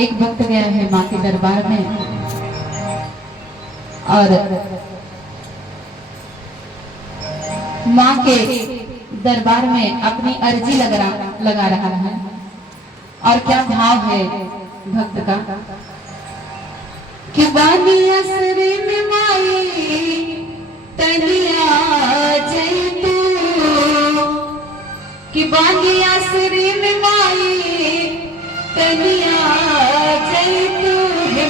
एक भक्त गया है माँ के दरबार में और माँ के दरबार में अपनी अर्जी लगा रहा है। और क्या भाव है भक्त का कि बानी असरे में माई तनिया जय तू, कि बानी असरे में माई तनिया जय तू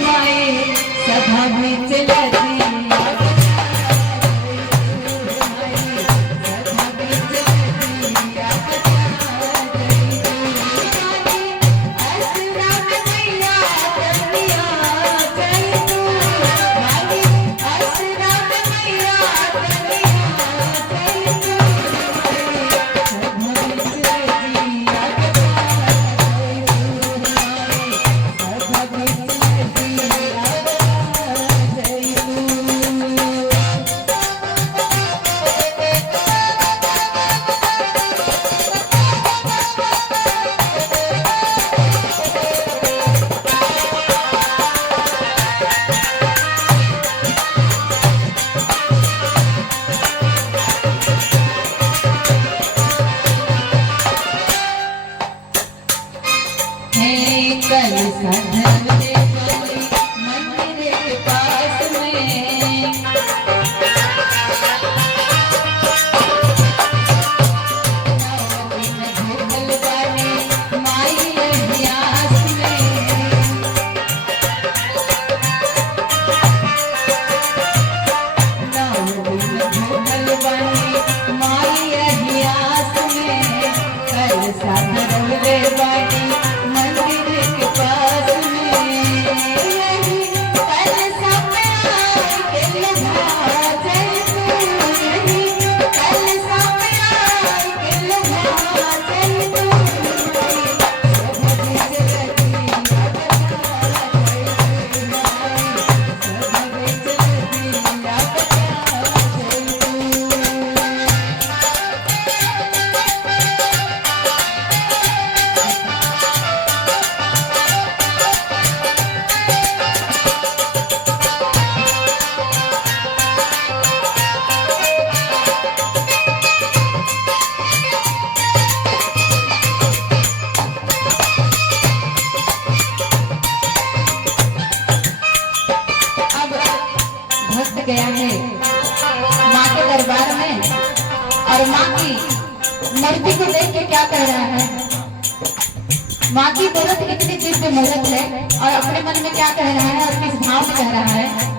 माई सभा में चला गया है माँ के दरबार में और माँ की मूर्ति को देख के क्या कह रहा है। माँ की मूर्त इतनी दिव्य मूर्त है और अपने मन में क्या कह रहा है और किस भाव में कह रहा है।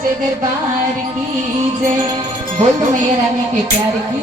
सच्चे दरबार की जय। बोल दो मैया रानी के प्यार की